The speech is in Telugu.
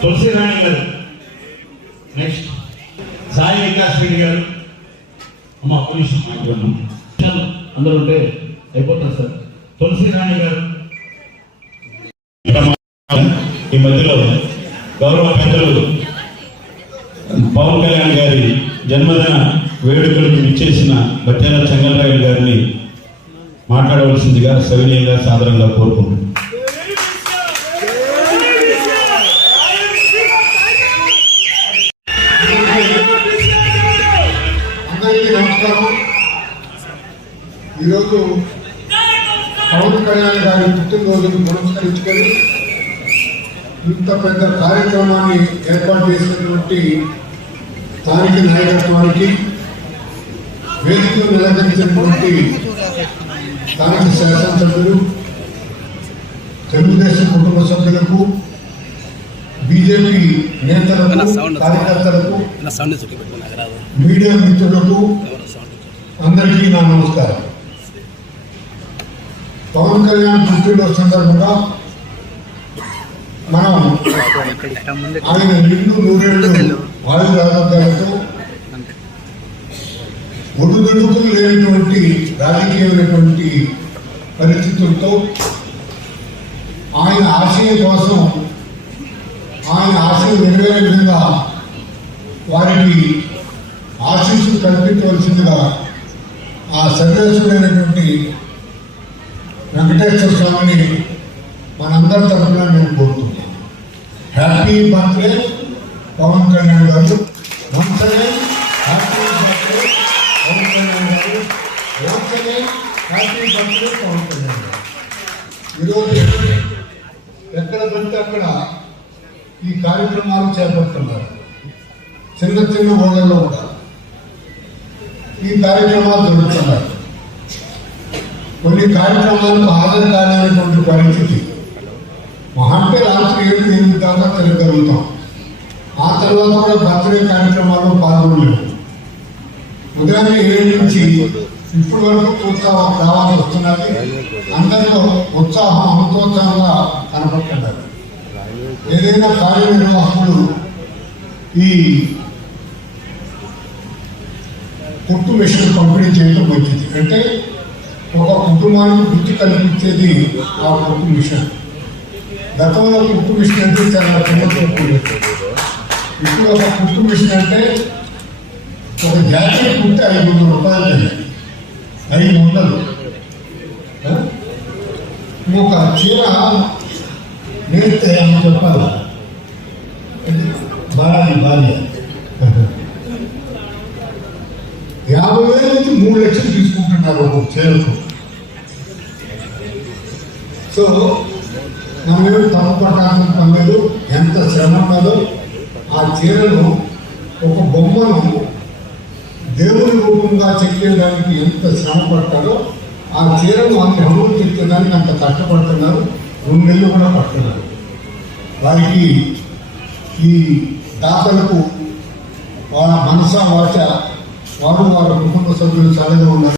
తులసి రాణి గారు నెక్స్ట్ సాయి వికాస్ రెడ్డి గారు. అమ్మ పోలీస్ అందరూ ఉంటే అయిపోతారు సార్. తులసి రాణి గారు. ఈ మధ్యలో గౌరవ పెద్దలు పవన్ కళ్యాణ్ గారి జన్మదిన వేడుకలకు ఇచ్చేసిన బట్టెల చెంగలరాయుడు గారిని మాట్లాడవలసిందిగా సవినీయంగా సాధారణంగా కోరుకుంటున్నాను. ఈరోజు పవన్ కళ్యాణ్ గారి పుట్టినరోజును పురస్కరించుకొని ఇంత పెద్ద కార్యక్రమాన్ని ఏర్పాటు చేసినటువంటి స్థానిక నాయకత్వానికి వేదికను నిలకరించినటువంటి స్థానిక శాసనసభ్యులు తెలుగుదేశం కుటుంబ సభ్యులకు బీజేపీ నేతలకు కార్యకర్తలకు మీడియా మిత్రులకు అందరికీ నా నమస్కారం. పవన్ కళ్యాణ్ పుట్టినరోజు సందర్భంగా మనం ఆయన నిండు నూరేళ్ళు వాయు రాజకీయాలతో ఒడుదొడుకులు లేనటువంటి రాజకీయమైనటువంటి పరిస్థితులతో ఆయన ఆశయం కోసం ఆయన ఆశయం నెరవేరే విధంగా వారికి ఆశీస్సులు కల్పించవలసిందిగా ఆ సర్వేశ్వరుడైనటువంటి వెంకటేశ్వర స్వామిని మనందరి తరఫున నేను కోరుతున్నాను happy birthday Pawan Kalyan garu. Once happy birthday Pawan Kalyan garu. Once happy birthday Pawan Kalyan garu. ఈరోజు ఎక్కడ పెడితే అక్కడ ఈ కార్యక్రమాలు చేపడుతున్నారు. చిన్న చిన్న ఊళ్ళలో కూడా ఈ కార్యక్రమాలు జరుగుతున్నారు కొన్ని కార్యక్రమాలకు హాజరు కాలేనటువంటి పరిస్థితి. మహంటే రాత్రి ఏడు ఎనిమిది దాకా తిరగలుగుతాం. ఆ తర్వాత కూడా బర్త్డే కార్యక్రమాల్లో పాల్గొనలేము. ఉదయం ఏడు నుంచి ఇప్పటి వరకు ఉత్సాహం రావాల్సి వస్తున్నది. అందరిలో ఉత్సాహం అమృతోత్సాహంగా కనపడుతున్నారు ఏదైనా కార్యనిర్వాహకుడు ఈ కుట్టు మిషన్ పంపిణీ చేయడం మంచిది. అంటే ఒక కుటుంబానికి వృత్తి కల్పించేది ఆ కుట్టు మిషన్. గతంలో కుటుంబ మిషన్ అంటే చాలా చిన్నతో ఇప్పుడు ఒక కుట్టు మిషన్ అంటే ఒక జాతీయ కుట్టి ఐదు వందల రూపాయలు ఐదు వందలు. ఒక చీర నేస్తే అని చెప్పాలి భార్య భార్య యాభై వేల నుంచి మూడు లక్షలు తీసుకుంటున్నారు ఒక చీరకు. సో మనం తప్పు పట్టాల్సిన పని లేదు. ఎంత శ్రమ ఉన్నదో ఆ చీరను ఒక బొమ్మను దేవుని రూపంగా చెక్కేదానికి ఎంత శ్రమ పడతారో ఆ చీరను అన్ని హంగులు చెక్కేదానికి అంత కష్టపడుతున్నారు. రెండు నెలలు కూడా పడుతున్నారు. వారికి ఈ దాతలకు వాళ్ళ మనస వాచ వారు వారి కుటుంబ సభ్యులు చల్లగా ఉన్నారు.